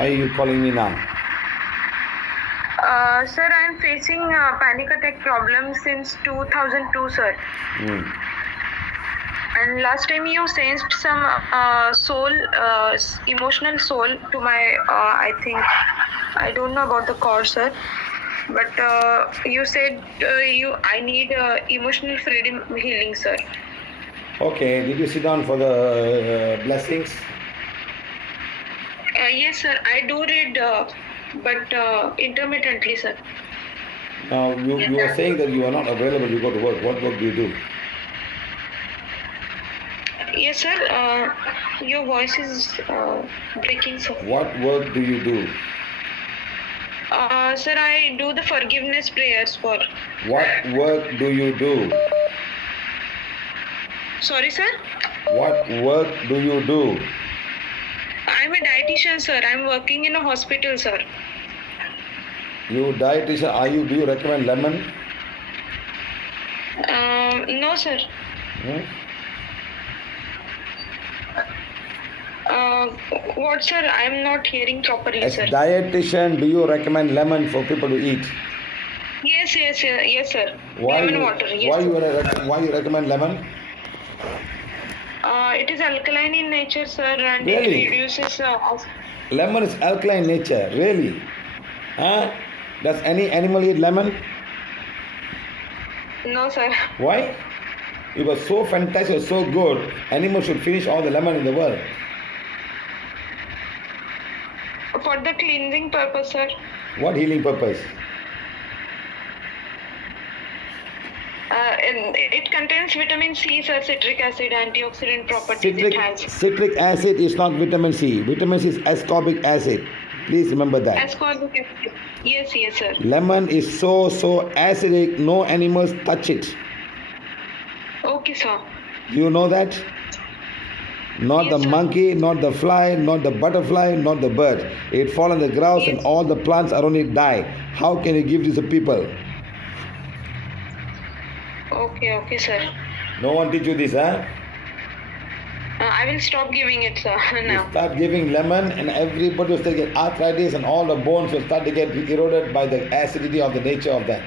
Why are you calling me now? Sir, I am facing panic attack problem since 2002, sir. And last time you sent some emotional soul to my, I think, I don't know about the cause, sir. But you said I need emotional freedom healing, sir. Okay, did you sit down for the blessings? Yes, sir. I do read, but intermittently, sir. Now, you are saying that you are not available, you go to work. What work do you do? Yes, sir. Your voice is breaking, sir. What work do you do? Sir, I do the forgiveness prayers for. What work do you do? Sorry, sir? What work do you do? I'm a dietitian, sir. I'm working in a hospital, sir. You dietitian, do you recommend lemon? No, sir. What, sir? I'm not hearing properly, As sir. dietitian, do you recommend lemon for people to eat? Yes, sir. Why lemon you, water, yes. why you recommend lemon? It is alkaline in nature, sir, and Really? it reduces... Lemon is alkaline nature, really? Huh? Does any animal eat lemon? No, sir. Why? It was so fantastic, it was so good. Animals should finish all the lemon in the world. For the cleansing purpose, sir. What healing purpose? It contains vitamin C, sir, citric acid, antioxidant properties it has. Citric acid is not vitamin C. Vitamin C is ascorbic acid. Please remember that. Ascorbic acid. Yes, sir. Lemon is so acidic, no animals touch it. Okay, sir. Do you know that? Not Yes, the sir. monkey, not the fly, not the butterfly, not the bird. It fall on the ground and Yes. all the plants around it die. How can you give this to people? Okay, sir. No one teach you this, huh? I will stop giving it, sir, You now. start giving lemon and everybody will start to get arthritis and all the bones will start to get eroded by the acidity of the nature of that.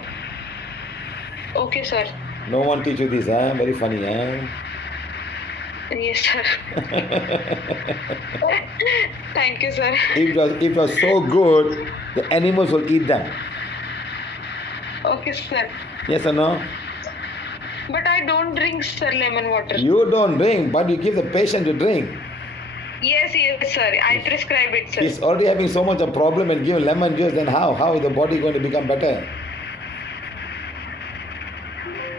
Okay, sir. No one teach you this, huh? Very funny, huh? Yes, sir. Thank you, sir. If it was so good, the animals will eat them. Okay, sir. Yes or no? But I don't drink, sir, lemon water. You don't drink, but you give the patient to drink. Yes, sir. I prescribe it, sir. He's already having so much of problem and give lemon juice, then how is the body going to become better?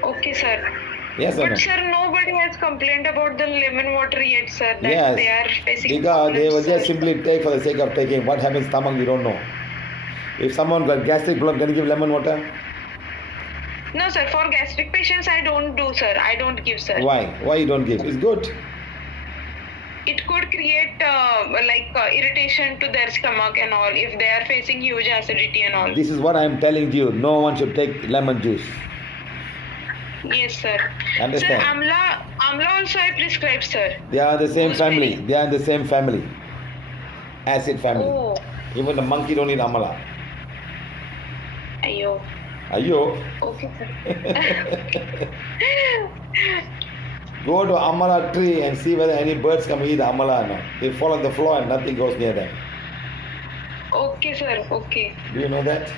Okay, sir. Yes or no? But, sir, nobody has complained about the lemon water yet, sir. That Yes. they are facing Because they will problems, just sir. simply take for the sake of taking. What happens stomach, we don't know. If someone got gastric problem, can you give lemon water? No, sir. For gastric patients, I don't do, sir. I don't give, sir. Why? Why you don't give? It's good. It could create irritation to their stomach and all if they are facing huge acidity and all. This is what I am telling you. No one should take lemon juice. Yes, sir. Understand? Sir, amla also I prescribe, sir. They are the same Gooseberry. family. They are the same family. Acid family. Oh, Even the monkey don't eat amala. ayo. Ayo. Okay, sir. Go to amala tree and see whether any birds come eat amala or not. They fall on the floor and nothing goes near them. Okay, sir. Okay. Do you know that?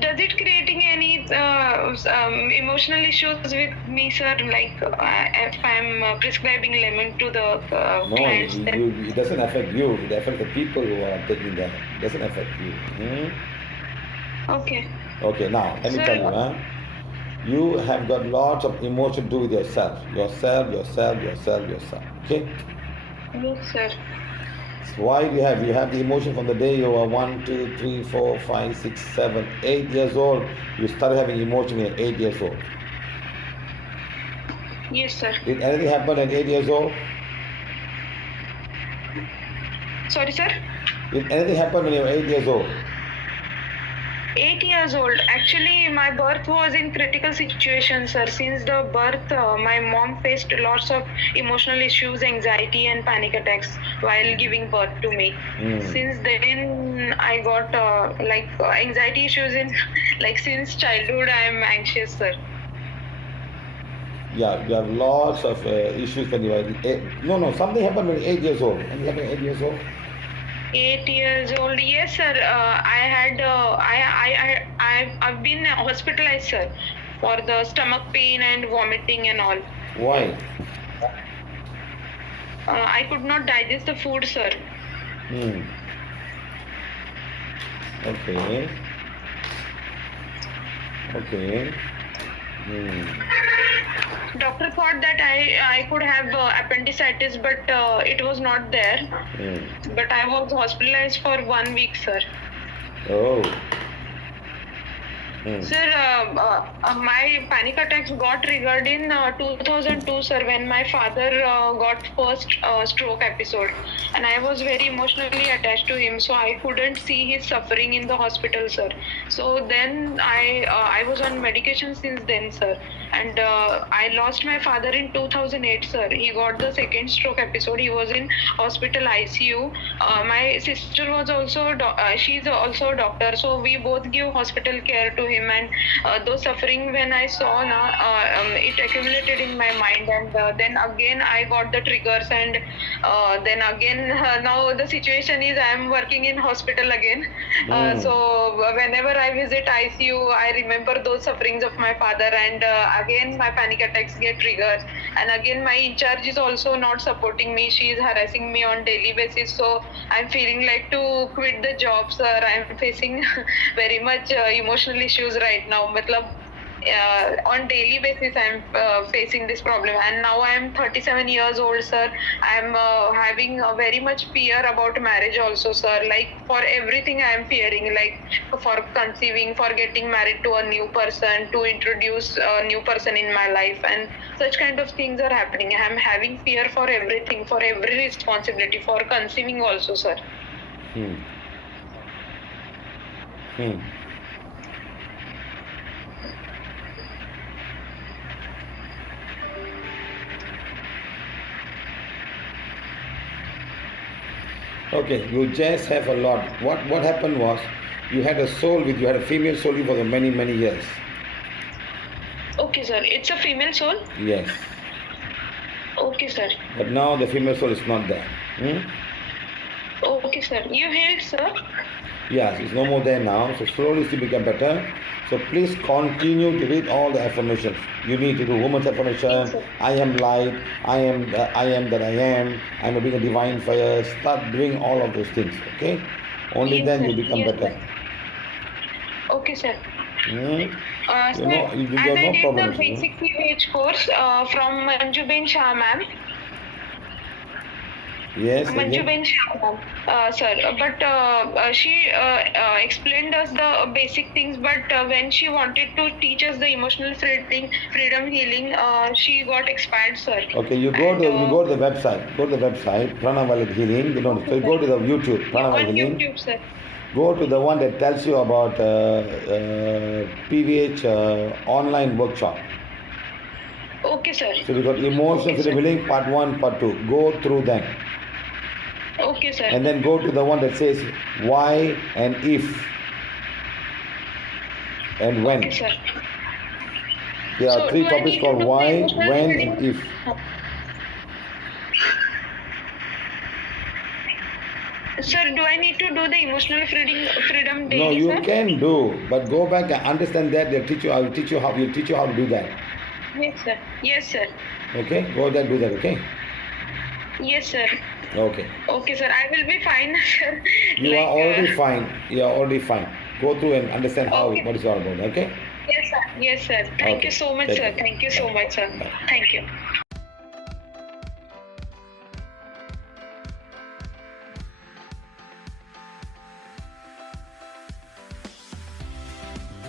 Does it creating any emotional issues with me, sir? Like if I'm prescribing lemon to the No, clients, then... it doesn't affect you. It affects the people who are taking that. It doesn't affect you. Okay. Okay, now let me Sir, tell you, huh? You have got lots of emotion to do with yourself. Yourself. Okay? Yes, sir. So why do you have? You have the emotion from the day you were 1, 2, 3, 4, 5, 6, 7, 8 years old. You started having emotion when you're 8 years old. Yes, sir. Did anything happen at 8 years old? Sorry, sir. Did anything happen when you were 8 years old? 8 years old. Actually, my birth was in critical situation, sir. Since the birth, my mom faced lots of emotional issues, anxiety, and panic attacks while giving birth to me. Since then, I got anxiety issues in like since childhood. I am anxious, sir. Yeah, you have lots of issues when you were something happened when you were 8 years old. Something happened at 8 years old? 8 years old, yes, sir. I've been hospitalized, sir, for the stomach pain and vomiting and all. Why? I could not digest the food, sir. Okay. Doctor thought that I could have appendicitis, but it was not there. But I was hospitalized for 1 week, sir. Oh. Sir, my panic attacks got triggered in 2002, sir, when my father got first stroke episode, and I was very emotionally attached to him, so I couldn't see his suffering in the hospital, sir. So then I was on medication since then, sir, and I lost my father in 2008, sir. He got the second stroke episode. He was in hospital ICU. My sister was also she's also a doctor, so we both give hospital care to him, and those suffering when I saw it accumulated in my mind, and then again I got the triggers, and then again now the situation is I am working in hospital again. So whenever I visit ICU, I remember those sufferings of my father, and again my panic attacks get triggered, and again my in charge is also not supporting me. She is harassing me on daily basis, so I'm feeling like to quit the job, sir. I'm facing very much emotional issues right now. On daily basis I'm facing this problem, and now I am 37 years old, sir. I am having very much fear about marriage also, sir. Like for everything I am fearing, like for conceiving, for getting married to a new person, to introduce a new person in my life, and such kind of things are happening. I am having fear for everything, for every responsibility, for conceiving also, sir. Okay, you just have a lot. What happened was you had a soul with you, you had a female soul with you for many years. Okay, sir. It's a female soul? Yes. Okay, sir. But now the female soul is not there. Okay, sir. You hear, sir? Yes, it's no more there now. So slowly it will become better. So please continue to read all the affirmations. You need to do woman's affirmation. Yes, I am light. I am that I am. I am being a divine fire. Start doing all of those things. Okay? Only Yes, then sir. you become Yes, better. sir. Okay, sir. You Sir, have and no I did problems. the basic PH course from Manjuben Shah, ma'am. Yes. Manjuben Shah, ma'am. Sir, but she explained us the basic things. But when she wanted to teach us the emotional freedom healing, she got expired, sir. Okay, you go to the website. Go to the website, Pranavalid Healing. You don't. So you go to the YouTube, Pranavalid On Healing. YouTube, sir. Go to the one that tells you about PVH online workshop. Okay, sir. So we got emotional freedom healing part 1, part 2. Go through them. Okay, sir. And then go to the one that says why and if and when. Okay, sir. There are So, 3 do I topics need to called do the why, emotional when, freedom? and if. Sir, do I need to do the emotional freedom daily, No, you sir? can do, but go back and understand that. They'll teach you. We'll teach you how to do that. Yes, sir. Yes, sir. Okay, go there, do that. Okay. Yes, sir. Okay. Okay, sir. I will be fine, sir. You are already fine. You are already fine. Go through and understand Okay. what it's all about. Okay. Yes, sir. Yes, sir. Thank Okay. you so much, Take sir. care. Thank you so much, sir. Bye. Thank you.